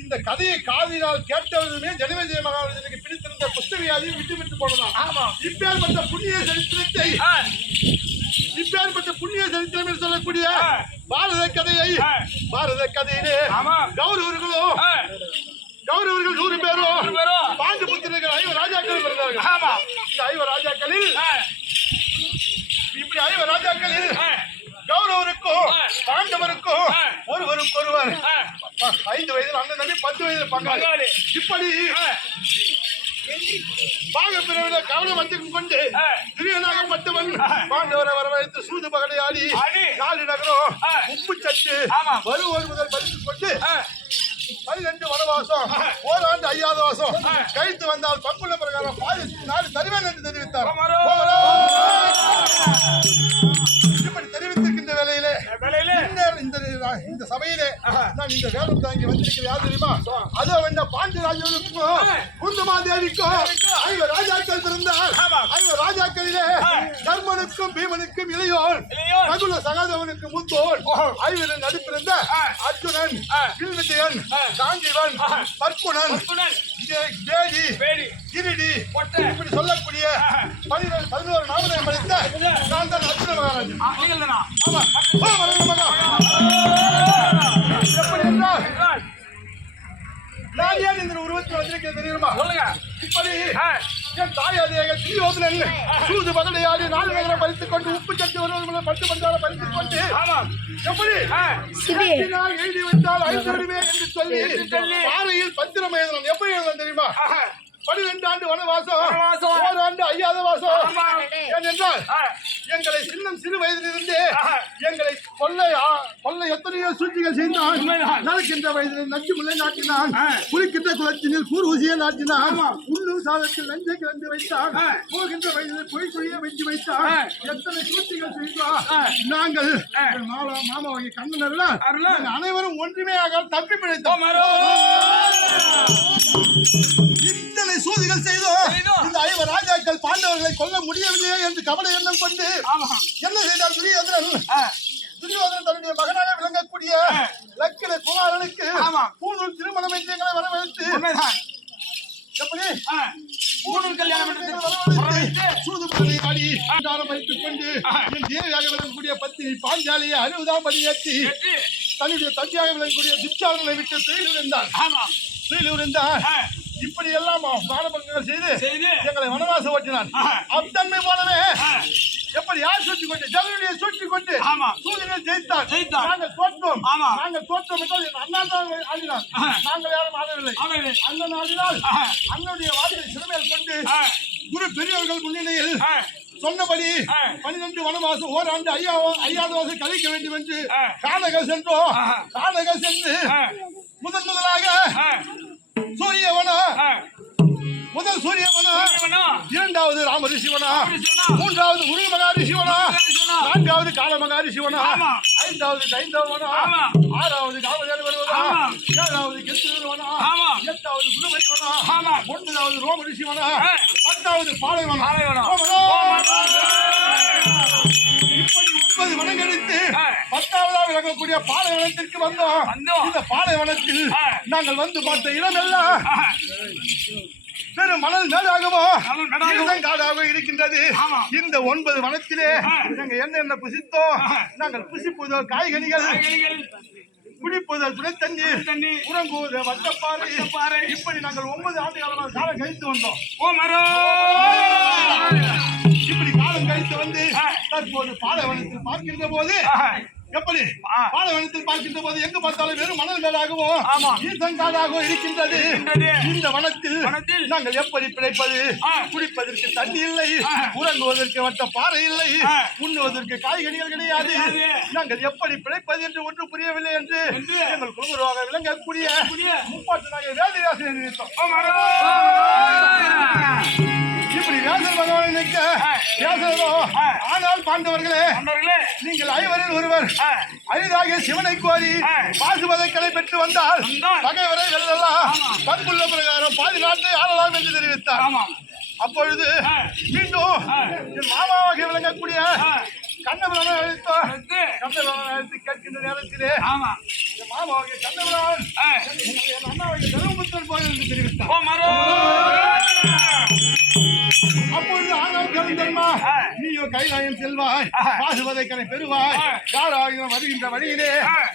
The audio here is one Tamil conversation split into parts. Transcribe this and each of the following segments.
இந்த கதையை காதினால் கேட்டவர்களுமே ஜனமேஜய மகாராஜனுக்கு பிடித்திருந்த புஸ்தவியாதையும் விட்டு போனதான். ஆமா, இப்பேற்பட்ட புண்ணிய சரித்திரத்தை என்று சொல்லக்கூடிய பாரத கதையிலே கௌரவர்களும் 100 பேரும் பாண்டு புத்திரர்கள் 5 ராஜாக்கள் பிறந்தார்கள். ஆமா, இந்த 5 ராஜாக்களில் கௌரவருக்கும் பாண்டவருக்கும் ஒருவர் 5 வயதில் அண்ணன் தம்பி 10 வயதில் பங்காளி. இப்படி பாகப்பிரிவில கவனம் வந்தும் கொண்டு திரியனாக மற்றவன் பாண்டவரை வரவழைத்து சூது பகடையாடி 4 நகரம் உப்பு சட்டு வருவோர் முதல் படித்துக் கொண்டு 12 வனவாசம் ஓராண்டு 5வது வாசம் கழித்து வந்தால் பங்குள்ள பிரகாரம் 4 தருவேன் என்று தெரிவித்தார். இப்படி தெரிவித்திருக்கின்ற வேளையிலே இந்த சபையிலே நான் இந்த வேடம் தாங்கி வந்திருக்கிறேன். யார் தெரியுமா? அதோ வேண்ட பாண்டியராஜனுக்கும் குந்தமாதேவிக்கும் 5 ராஜாக்கள் பிறந்தார். 5 ராஜாக்களிலே தர்மனுக்கும் பீமனுக்கும் இளையோன், நகுல சகாதேவனுக்கு மூத்தோன், 5 நடுப்பிருந்த அர்ஜுனன், வில்விஜயன், காந்திவன், பர்க்குணன், வேடி, கிரிடி இப்படி சொல்லக்கூடிய 11 நாமனை படைத்த நான் தான் அர்ஜுன மகாராஜன். எப்படி என்றால் நான் ஏன் இந்த உருவத்தில் வந்திருக்கிறது தெரியுமா? இப்படி என் தாயாதியாக திரியோதனன் சூது பகடையாடி 4 நகரம் பறித்துக் கொண்டு உப்பு சட்டி வருவது 10 பஞ்சாரம் பறித்துக் கொண்டு எப்படி எழுதி வைத்தால் 5 வருமே என்று சொல்லி பாறையில் பத்திரம் எழுதணும். எப்படி எழுதணும் தெரியுமா? 12 ஆண்டு வனவாசம், ஓராண்டு 5வது வாசம். ஏனென்றால் எங்களை சிறு வயதிலிருந்தே எங்களை கொல்ல எத்தனையோ சூழ்ச்சிகள் செய்தான். நடக்கின்ற வயதில் நச்சு முல்லை நாட்டினான், குளிக்கின்ற குளத்தினில் கூர் ஊசியை நாட்டினான், உண்ணும் சாதத்தில் நஞ்சை கிளந்து வைத்தான், போகின்ற வயதில் பொய்ய வெட்டி வைத்தான். எத்தனை சூழ்ச்சிகள் செய்தோம். நாங்கள் மாமாவை கண்ணன் அனைவரும் ஒன்றுமே ஆக தப்பி பிழைத்தோம். இத்தனை சூதிகள் செய்தோம். இந்த 5 ராஜாக்கள் பாண்டவர்களை கொல்ல முடியவில்லையே என்று கவலை எண்ணம் கொண்டு என்ன செய்தார் துரியோதனன் தன்னுடைய மகனாக விளங்கக்கூடிய லக்கின குமாரனுக்கு பூணூல் திருமணம் என்று எங்களை வரவழைத்து எப்படி பூணூல் கல்யாணம் சூது ஆடி வைத்துக் கொண்டு என் தேவையாக விளங்கக்கூடிய பத்தினி பாஞ்சாலியை 60ஆம் படி ஏற்றி தன்னுடைய தந்தையாக விளங்கக்கூடிய துச்சாதனை விட்டு துயிலூர் இருந்தார். இப்படி எல்லாம் பானபங்கங்கள் செய்து எங்களை வனவாசம் ஓட்டினான். அத்தன்மை போலவே எப்படி யார் சுற்றி கொண்டு ஜனனுடைய சுற்றி கொண்டு சூரியனை ஜெயித்தார். நாங்கள் தோற்றோம் என்றால் அண்ணா தான் ஆடினார். நாங்கள் யாரும் ஆடவில்லை. அண்ணன் ஆடினால் அண்ணனுடைய வார்த்தை சிறுமையில் கொண்டு குரு பெரியவர்கள் முன்னிலையில் சொன்னபடி 12 வனவாசம் ஓராண்டு 5வது வாசம் கழிக்க வேண்டும் என்று கானக சென்றோம். கானக சென்று முதலாக முதல் சூரியவனம், 2வது ராம ரிஷிவனம், 3வது முருக மகா ரிஷிவனம், 4வது கால மகா ரிஷிவனம், 5வது தைந்தவனம், 6வது காவலர் வருவனம், 7வது கெத்துவனம், 8வது குருமரிவனம், 9வது ரோம ரிஷிவனம், 10வது பாலைவனம். இப்படி 9 வனங்களுக்கு 10வதாக விளங்கக்கூடிய பாலைவனத்திற்கு வந்தோம். இந்த பாலைவனத்தில் நாங்கள் வந்து பார்த்த இடமெல்லாம் பெரும் மணல் மேலாகவோ காடாக இருக்கின்றது. இந்த 9 வனத்திலே நாங்கள் என்னென்ன புசித்தோம். நாங்கள் புசிப்பதோ காய்கனிகள், குடிப்பதல் துணை தண்ணீர், உறங்குவது வட்டப்பாறை. இப்படி நாங்கள் 9 ஆண்டு காலமாக காலம் கழித்து வந்தோம். இப்படி காலம் கழித்து வந்து தற்போது பாலைவனத்தில் பார்க்கின்ற போது எப்படி பாலைவனத்தில் பார்க்கின்ற போது எங்கு பார்த்தாலும் வெறும் மணல் மேலாகவும் ஈசங்காடாகவும் இருக்கின்றது. இந்த வனத்தில் நாங்கள் எப்படி பிழைப்பது? குடிப்பதற்கு தண்ணி இல்லை, உறங்குவதற்கு வட்ட பாறை இல்லை, உண்ணுவதற்கு காய்கறிகள் கிடையாது. நாங்கள் எப்படி பிழைப்பது என்று ஒன்று புரியவில்லை என்று எங்கள் குழுவாக விளங்கக்கூடிய முப்பாட்டு நாங்கள் வேதவியாசனை நினைத்தோம். இப்படி வியாசர் பகவானை நிற்க ஆனால் பாண்டவர்களே, நீங்கள் 5வரில் ஒருவர் அரிதாக சிவனை கோரி பாசுபதங்களை பெற்று வந்தால் பகைவரை வெல்லலாம், பண்புள்ள பிரகாரம் பாதி நாட்டை ஆளலாம் என்று தெரிவித்தார். அப்பொழுது மீண்டும் என் மாமாவாக விளங்கக்கூடிய கண்ணபிரானை அழைத்து கேட்கின்ற நேரத்திலே என் மாமாவுக்கு கண்ணபிரான் என் அண்ணாவுக்கு தருமபுத்திரன் போய் என்று தெரிவித்தார். அப்பொழுது ஆனால் கேளுங்கம்மா, நீயோ கைலாயம் செல்வாய், பாசுவதைக்கனை பெறுவாய், யாராகிலும் வருகின்ற வழியிலே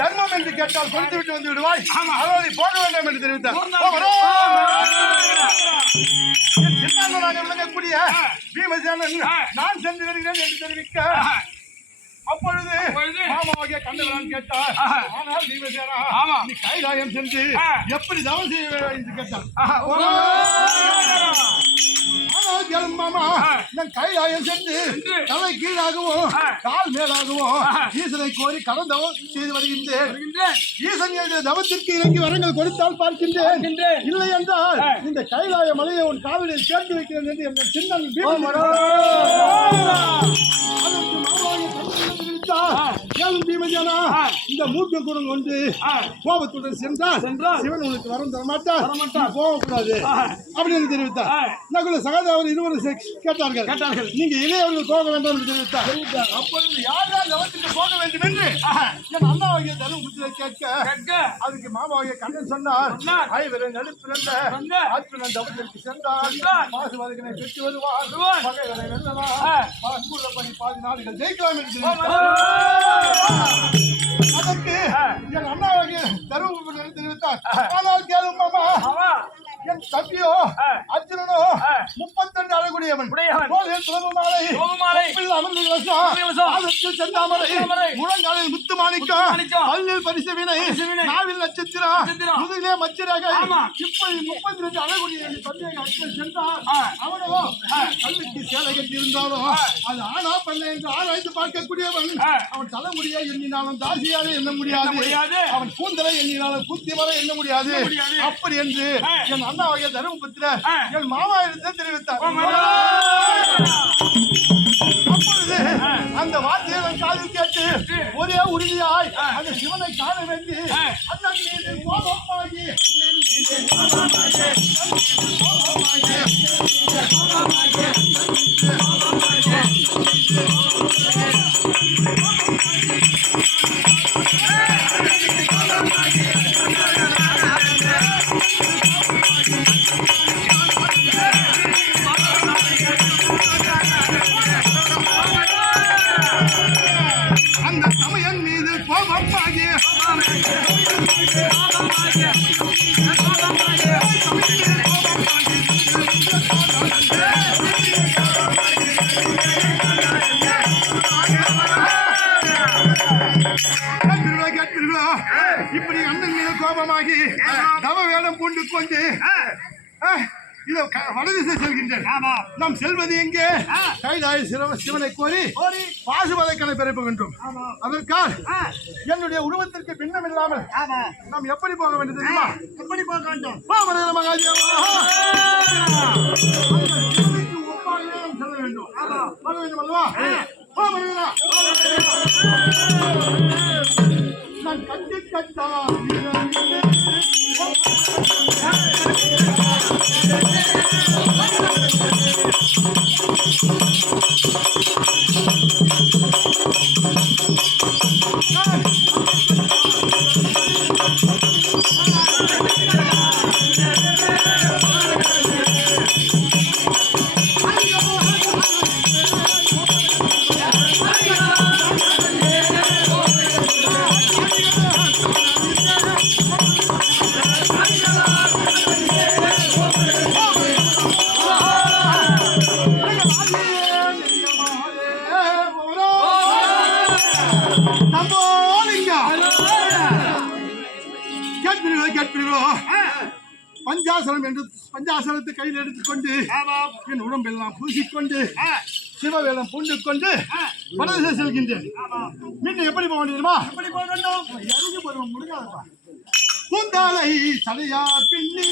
தர்மம் என்று கேட்டால் கொடுத்து விட்டு வந்து விடுவாய், அதோடு போக வேண்டாம் என்று தெரிவித்தார். சின்னாக விளங்கக்கூடிய பீமசேனன் நான் சென்று வருகிறேன் என்று தெரிவிக்க, அப்பொழுது மாமாவாகிய கண்ணபிரான் கேட்டார், ஆனால் பீமசேனா நீ கைலாயம் சென்று எப்படி தவம் செய்ய என்று கேட்டார். மாமா நான் கைலாயம் சென்று தலை கீழாகவும் கால் மேலாகவும் ஈசனை கோரி கடந்தவம் செய்து வருகின்றேன். ஈசன் என்ற தவத்திற்கு இறங்கி வரங்கள் கொடுத்தால் பார்க்கின்றேன், இல்லை என்றால் இந்த கைலாய மலையை உன் காவலில் சேர்த்து வைக்கிறேன் என்று என் சின்னன் பீமசேனா இந்த மூர்க்க குணம் கொண்டு கோபத்துடன் சென்றால் சிவன் உனக்கு வரம் தரமாட்டார், போகக்கூடாது அப்படின்னு தெரிவித்தார். நகுல சகாதேவர் இருவரும் கேட்டார்கள், நீங்க இளையவர்கள் போக வேண்டாம் என்று தெரிவித்தார். அப்பொழுது யார் யார் தவத்திற்கு போக வேண்டும் என்று என் அண்ணாவாகிய தருமபுத்திரை கேட்க, அதுக்கு மாமாவாகிய கண்ணன் சொன்னார், ஐவரன் நடுப்பிறந்த ஆற்றினன் தவத்திற்கு சென்றார், மாசுவாதிகளை பெற்று வருவார், பகைவரை வெல்லலாம், அன்புள்ள பணி பாதி நாடுகள் ஜெயிக்கலாம் என்று அதற்கு என் அண்ணாவாகிய தருமபுத்திரை தெரிவித்தார். ஆனால் கேளும் மாமா, என் தம்பியோ அர்ஜுனனோ 32 அழகுடையவன், முழங்காலில் முத்து மாணிக்கம், கல்லில் பரிசு வினை, நாவில் நட்சத்திரம், முதுகிலே மச்சிரகை, இப்படி 32 அழகுடைய தந்தையை அர்ஜுனன் சென்றான். அவனோ கல்லுக்கு சேலை கட்டி இருந்தாலும் அது ஆனா பண்ண என்று ஆராய்ந்து பார்க்கக்கூடியவன். அவன் தலைமுடியை எண்ணினாலும் தாசியாலே எண்ண முடியாது, அவன் கூந்தலை எண்ணினாலும் கூத்தி வர எண்ண முடியாது. அப்படி என்று என் அண்ணாவாகிய தருமபுத்திரர் என் மாமா எடுத்து தெரிவித்தார். அப்பொழுது அந்த வார்த்தையை காதில் கேட்டு ஒரே உறுதியாய் அந்த சிவனை காண வேண்டி அண்ணன் மீது கோபமாகி இப்படி அண்ணன் மீது கோபமாகி தவ வேடம் பூண்டு கொண்டு வடதிசை செல்கின்றேன். நாம் செல்வது எங்கே? கைலாய சிவனை கோரி பாசுபதைக்கனை பிறப்ப வேண்டும். அதற்காக என்னுடைய உருவத்திற்கு பின்னம் இல்லாமல் நாம் எப்படி போக வேண்டும் தெரியுமா? எப்படி போக வேண்டும்? செல்ல வேண்டும் அல்லவா? நான் கட்டி கட்டா பஞ்சாசனம் என்று பஞ்சாசனத்தை கையில் எடுத்துக்கொண்டு என் உடம்பெல்லாம் பூசிக்கொண்டு சிவவேலம் பூண்டு கொண்டு வடதிசை செல்கின்றேன். மீண்டும் எப்படி போக வேண்டியதுமா? எப்படி போக வேண்டும்? இறங்கி போடுவோம், முடியாதப்பா. கூந்தாலை தலையா பின்னி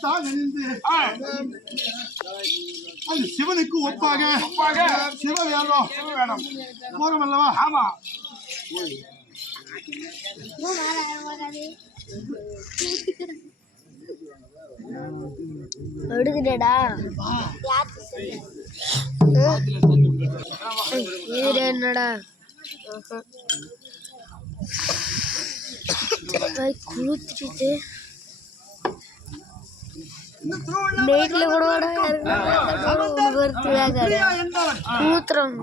தான் நினைந்து அந்த சிவனுக்கு ஒப்பாக சிவ வேணும் போறோம் அல்லவா? ஆமா. எடுத்துடா என்னடா குளிச்சுட்டு நைட்ல கூட ஊத்துறோம்.